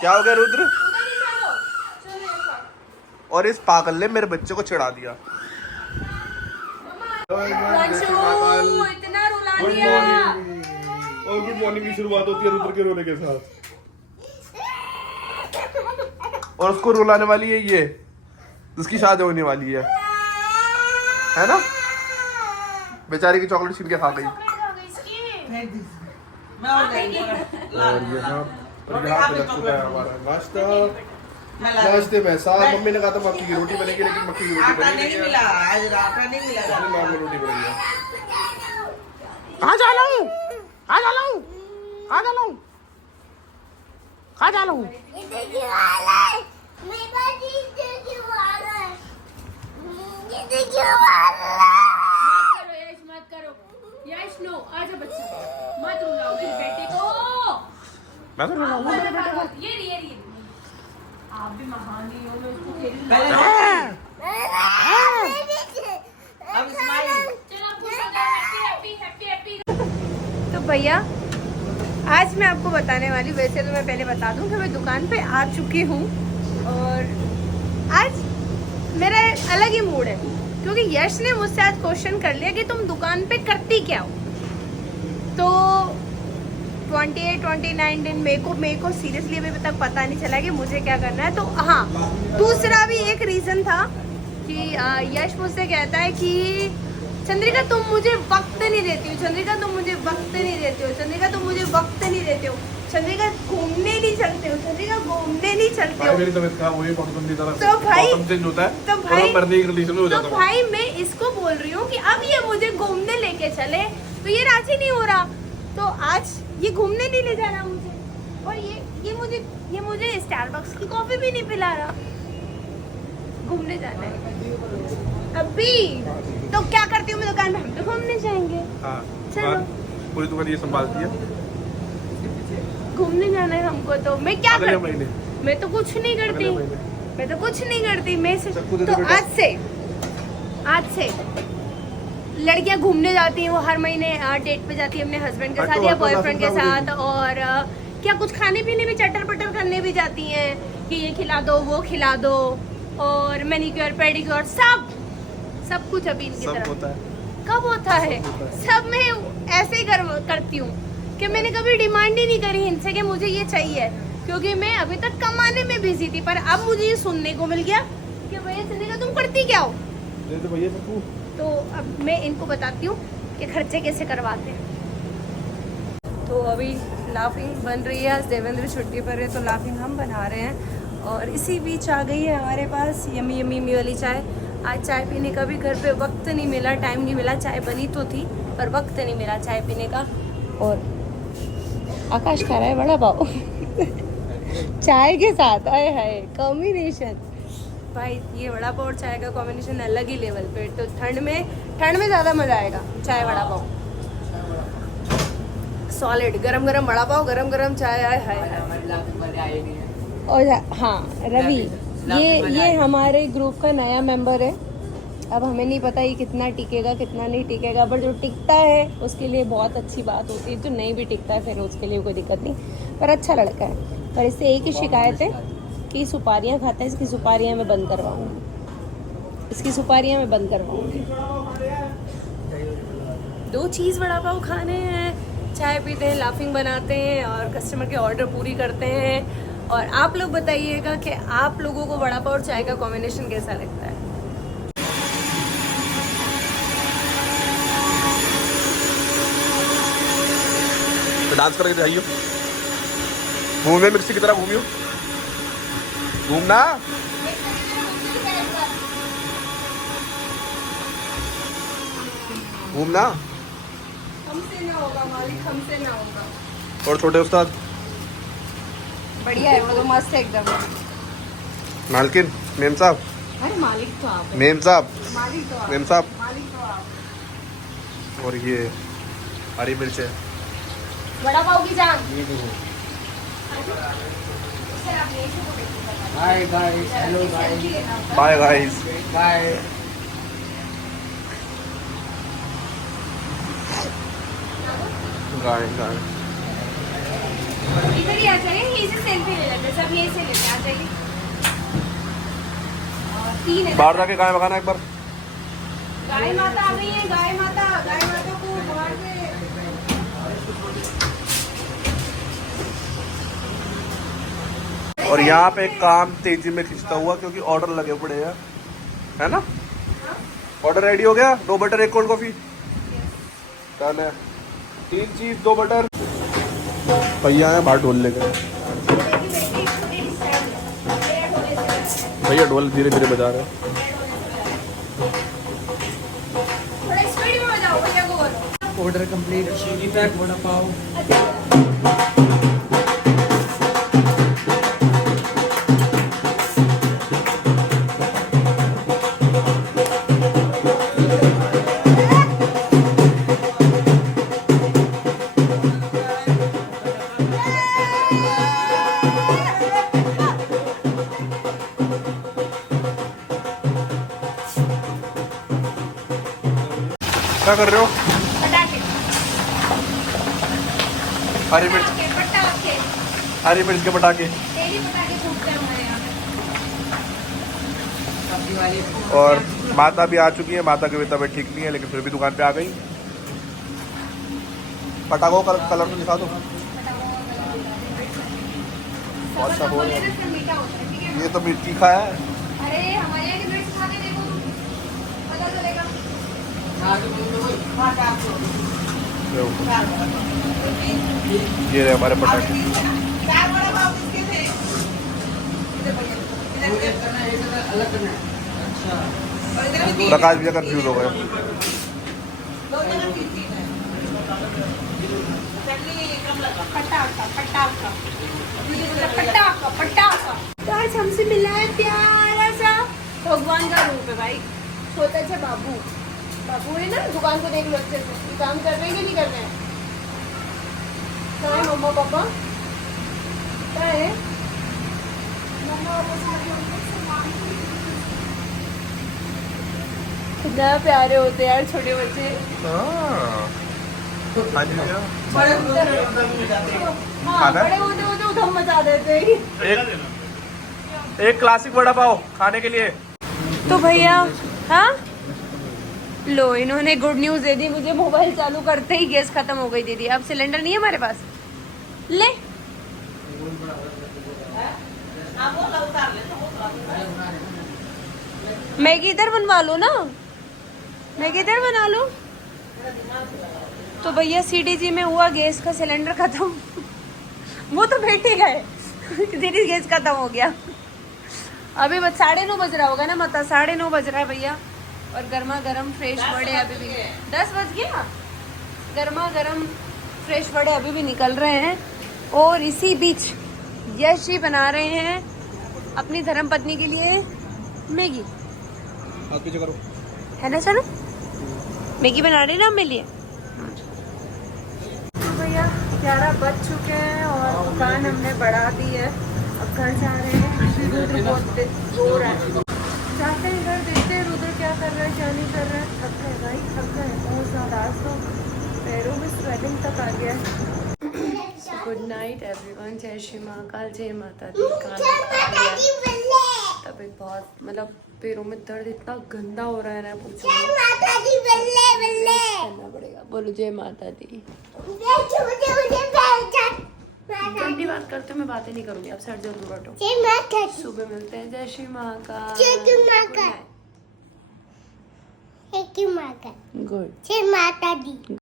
क्या हो गया रुद्र? और इस पागल ने मेरे बच्चे को चिढ़ा दिया। इतना रुला दिया। और गुड मॉर्निंग की शुरुआत होती है रुद्र के रोने के साथ। और उसको रुलाने वाली है ये, जिसकी शादी होने वाली है ना? बेचारी की चॉकलेट छीन के खा गई। और यहाँ पे लग चुका है हमारा नाश्ता। नाश्ते में साग, मम्मी ने कहा था मक्की की रोटी बनेगी, लेकिन मक्की की रोटी बनी नहीं मिला आज। आटा नहीं मिला, नॉर्मल रोटी बनी है। कहाँ जा रहा हूँ? कहाँ जा रहा हूँ? कहाँ जा रहा हूँ? कहाँ जा रहा हूँ? मत करो यश, नो आजा बच्चा, मत रुलाओ मेरे बेटे को। मैं तो रुलाऊंगा। ये आप भी महान ही हो, मैं उसको खेल अब स्माइल। तो भैया आज मैं आपको बताने वाली, वैसे तो मैं पहले बता दूं कि मैं दुकान पे आ चुकी हूँ और आज मेरा अलग ही मूड है, क्योंकि यश ने मुझसे आज क्वेश्चन कर लिया कि तुम दुकान पे करती क्या हो। तो 28-29 दिन मेरे को सीरियसली अभी तक पता नहीं चला कि मुझे क्या करना है। तो हाँ, दूसरा भी एक रीज़न था कि यश मुझसे कहता है कि चंद्रिका तुम मुझे वक्त नहीं देती हो, चंद्रिका तुम मुझे वक्त नहीं देती हो, चंद्रिका तुम मुझे वक्त नहीं देते हो, चंद्रिका घूमने नहीं चलते हो, चंद्रिका घूमने नहीं चलते हो। मेरी तबीयत खराब हुई, मौसम की तरह तो भाई चेंज होता है, तो भाई मरने की कंडीशन में हो जाता तो हूं। भाई मैं इसको बोल रही हूँ कि अब ये मुझे घूमने लेके चले, तो ये राजी नहीं हो रहा। तो आज ये घूमने नहीं ले जा रहा मुझे, और ये मुझे स्टारबक्स की कॉफी भी नहीं पिला रहा। घूमने जाना है अभी, तो क्या करती हूँ मैं दुकान में, हम तो घूमने जाएंगे। हाँ, चलो पूरी दुकान ये संभालती है। घूमने जाना है हमको, तो मैं क्या अगले करती महीने। मैं तो कुछ नहीं करती, अगले महीने। मैं तो कुछ नहीं करती। मैं से चक्कू दे दो तो बेटा। आज से लड़कियां घूमने जाती हैं, वो हर महीने डेट पे जाती है अपने हस्बैंड के साथ या बॉयफ्रेंड के साथ, और क्या कुछ खाने पीने भी चटर पटर करने भी जाती हैं कि ये खिला दो वो खिला दो, और मैनिक्योर पेडिक्योर सब कुछ अभी इनकी सब तरफ होता है। कब होता है? सब मैं ऐसे ही करती हूँ कि मैंने कभी डिमांड ही नहीं करी इनसे कि मुझे ये चाहिए, क्योंकि मैं अभी तक कमाने में बिजी थी। पर अब मुझे ये सुनने को मिल गया कि भैया चंद्रिका तुम करती क्या हो। दे दो भैया चक्कू। तो अब मैं इनको बताती हूँ कि खर्चे कैसे करवाते हैं। तो अभी लाफिंग बन रही है, आज देवेंद्र छुट्टी पर है तो लाफिंग हम बना रहे हैं, और इसी बीच आ गई है हमारे पास यमी यमी वाली चाय। आज चाय पीने का भी घर पे वक्त नहीं मिला, टाइम नहीं मिला। चाय बनी तो थी पर वक्त नहीं मिला चाय पीने का। और आकाश खा रहा है वड़ा पाव चाय के साथ, आए हाय कॉम्बिनेशन। भाई ये वड़ा पाव और चाय का कॉम्बिनेशन अलग ही लेवल पे। तो ठंड में ज़्यादा मज़ा आएगा चाय वड़ा पाव। सॉलिड गरम गरम वड़ा पाव, गरम गरम चाय, आए हाय। और हाँ रवि, ये हमारे ग्रुप का नया मेंबर है। अब हमें नहीं पता ये कितना टिकेगा कितना नहीं टिकेगा, बट जो टिकता है उसके लिए बहुत अच्छी बात होती है, जो नहीं भी टिकता है फिर उसके लिए कोई दिक्कत नहीं। पर अच्छा लड़का है, पर इससे एक ही शिकायत है कि सुपारियाँ खाता है, इसकी सुपारियाँ मैं बंद करवाऊँगी, इसकी सुपारियाँ मैं बंद करवाऊँगी। 2 चीज़ वड़ा पाव खाने हैं, चाय पीते हैं, लाफिंग बनाते हैं और कस्टमर के ऑर्डर पूरी करते हैं। और आप लोग बताइएगा कि आप लोगों को वड़ा पाव और चाय का कॉम्बिनेशन कैसा लगता है। तो डांस करके जाइयो, घूमे मिर्ची की तरह घूमियो, घूमना। घूमना हमसे ना होगा मालिक, हमसे ना होगा। और छोटे उस्ताद बढ़िया है वो तो, मस्त है एकदम। मालकिन मेम साहब, अरे मालिक तो आप हैं। मेम साहब, मालिक तो आप, मेम साहब। मालिक तो आप। और ये हरी मिर्च है। वड़ा पाव की जान। Hi guys, hello guys, bye guys. Bye. गाय गाय इधर ही आ जाए, यहीं से सेल्फी ले लेते, सब यहीं से लेते, आ जाइए। और 3 है। बाहर जाके गाय भगाना एक बार। गाय माता आ गई है, गाय माता को बाहर से। और यहाँ पे काम तेजी में खिंचता हुआ क्योंकि ऑर्डर लगे पड़े हैं, है ना? ऑर्डर रेडी हो गया। 2 बटर 1 कोल्ड कॉफी डन है। 3 चीज 2 बटर। भैया है बाहर ढोल लेकर। भैया ढोल धीरे धीरे बजा रहे हैं। थोड़ा स्पीड में बजाओ, भैया को बोलो। Order complete. Shiki pack, vada pav. क्या कर रहे हो? पटाखे, हरी मिर्च, पटाखे, हरी मिर्च के पटाखे। तेरी पटाखे फूटते हैं हमारे यहाँ पे। और माता भी आ चुकी है। माता की भी तबीयत ठीक नहीं है लेकिन फिर भी दुकान पे आ गई। पटाखों का कलर तो दिखा दो। बहुत सा हो रहा है। इसमें मीठा होता है, ठीक है? ये तो मिर्च तीखा है। अरे हमारे यहाँ की मिर्च खा के देखो तुम, पता चलेगा। ये रहे हमारे पटाखे। प्रकाश भैया कंफ्यूज हो गए। पटाखा, पटाखा, पटाखा, पटाखा। तो आज हमसे मिला है प्यारा सा भगवान का रूप है भाई, छोटा सा बाबू। बाबू है ना, दुकान को देख लो अच्छे से, ये काम कर रहे हैं कि नहीं कर रहे हैं? कहाँ है मम्मा पापा? कहाँ है कितना प्यारे होते हैं यार छोटे बच्चे। हाँ जी भैया। हाँ, बड़े होते होते उधम मचा देते हैं। एक क्लासिक वड़ा पाव खाने के लिए। तो भैया, हाँ लो, इन्होंने गुड न्यूज़ दे दी मुझे। मोबाइल चालू करते ही गैस खत्म हो गई दीदी। अब सिलेंडर नहीं है हमारे पास। ले मैगी इधर बनवा लो ना, मैगी इधर बना लो। तो भैया CDG में हुआ गैस का सिलेंडर खत्म। वो तो बैठ ही गए। दीदी गैस खत्म हो गया। अभी बस 9:30 बज रहा होगा ना, मतलब 9:30 बज रहा है भैया। और गर्मा गर्म फ्रेश वड़े अभी भी 10 बज गया। गर्मा गर्म फ्रेश वड़े अभी भी निकल रहे हैं। और इसी बीच यश जी बना रहे हैं अपनी धर्मपत्नी के लिए मैगी, हाथ पीछे करो, है ना? चलो मैगी बना रहे हैं ना मेरे लिए। तो भैया 11 बज चुके हैं और दुकान हमने बढ़ा दी है। अब घर जा रहे हैं। रुद्र बहुत रो रहा है। जाते हैं घर, देखते हैं रुद्र क्या कर रहा है क्या नहीं कर रहा है। थक गए भाई, थक गए बहुत ज़्यादा। आज तो पैरों में स्वेलिंग तक आ गया है। Good night everyone. जय श्री महाकाल, जय माता दी। तबीयत बहुत, मतलब पैरों में दर्द इतना गंदा हो रहा है ना, पूछो करना पड़ेगा। बोलो जय माता दी। ठंडी बात करते हो, मैं बातें नहीं करूंगी। अब सर जरूर हटो। सुबह मिलते हैं। जय श्री महाकाल। गुड। माता दी।